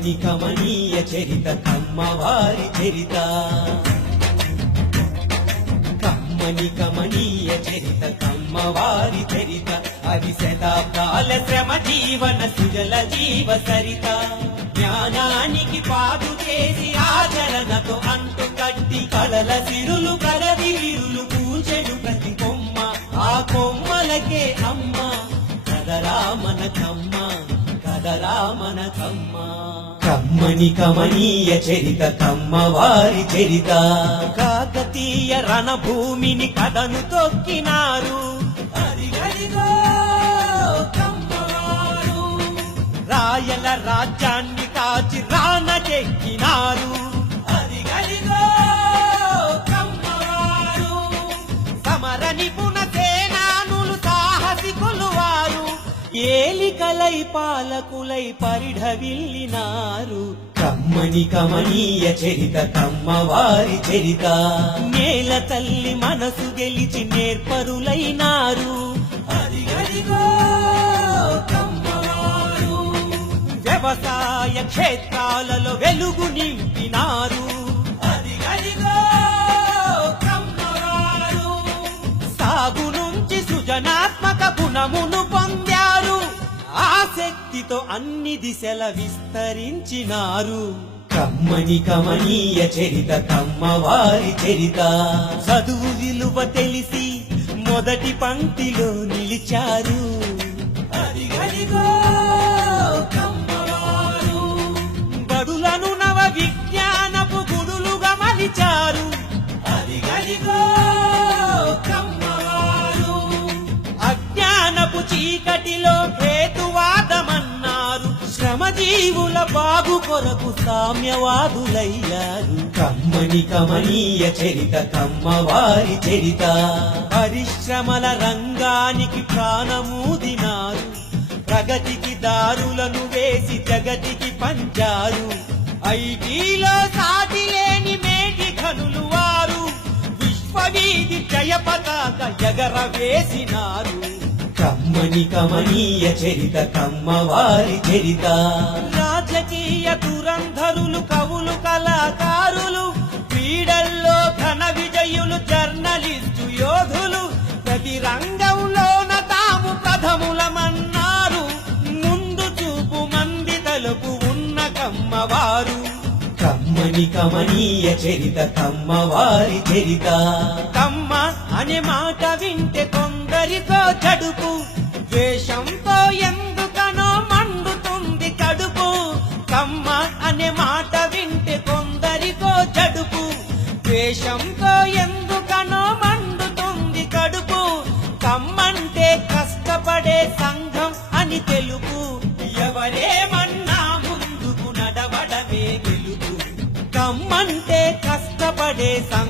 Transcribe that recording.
కమ్మని కమనీయ చరిత కమ్మవారి చరిత కమ్మని కమనీయ చరిత కమ్మవారి చరిత అది శతాబ్దాల శ్రమ జీవన సుజల జీవ సరిత జ్ఞానానికి పాదు చేసి ఆచరణతో అంటు కట్టి కళల సిరులు కలదిరులు పూచెడు ప్రతి కొమ్మ ఆ కొమ్మలకే అమ్మ కదరా మన కమ్మ కదరా మన కమ్మ కమ్మని కమనీయ చరిత కమ్మవారి చరిత కాకతీయ రణభూమిని కథను తొక్కినారు అదిగదిగో కమ్మవారు రాయల రాజ్యాన్ని కాచి రానకెక్కినారు అదిగదిగో కమ్మవారు సమర నిపుణ సేనానులు సాహసికులు వారు ఏలికలై పాలకులై పరిఢవిల్లినారు కమ్మని కమనీయ చరిత కమ్మవారి చరిత నేల తల్లి మనసు గెలిచి నేర్పరులైనారు అదిగదిగో కమ్మవారు వ్యవసాయ క్షేత్రాలలో వెలుగు నింపినారు అదిగదిగో కమ్మవారు సాగు నుంచి సృజనాత్మక గుణమును పొందారు ఆసక్తితో అన్ని దిశల విస్తరించినారు కమ్మని కమనీయ చరిత కమ్మవారి చరిత చదువు విలువ తెలిసి మొదటి పంక్తిలో నిలిచారు అదిగదిగో కమ్మవారు బడులను నవ విజ్ఞానపు గుడులుగా మలిచారు అదిగదిగో కమ్మవారు అజ్ఞానపు చీకటిలో హేతువాదమన్నారు శ్రమజీవుల బాగు కొరకు సామ్యవాదులయ్యారు కమ్మని కమనీయ చరిత కమ్మవారి చరిత పరిశ్రమల రంగానికి ప్రాణమూదినారు ప్రగతికి దారులను వేసి జగతికి పంచారు ఐటీలో సాటి లేని మేటి ఘనులు వారు విశ్వవీధి జయ పతాక ఎగరవేసినారు కమ్మని కమనీయ చరిత కమ్మవారి చరిత రాజకీయ దురంధరులు కవులు కళాకారులు క్రీడల్లో ఘన విజయులు జర్నలిస్టు యోధులు ప్రతి రంగంలోన తాము ప్రథములమన్నారు ముందు చూపు మంది తలుపు ఉన్న కమ్మవారు కమ్మని కమనీయ చరిత కమ్మవారి చరిత కమ్మ అనే మాట వింటే కొందరితో కడుపు ద్వేషంతో ఎందుకనో మండుతుంది కడుపు కమ్మ అనే మాట వింటే కొందరితో కడుపు ద్వేషంతో ఎందుకనో మండుతుంది కడుపు కమ్మంటే కష్టపడే సంఘం అని తెలుపు ఎవరేమన్నా ముందుకు నడవడమే గెలుపు కమ్మంటే కష్టపడే సంఘం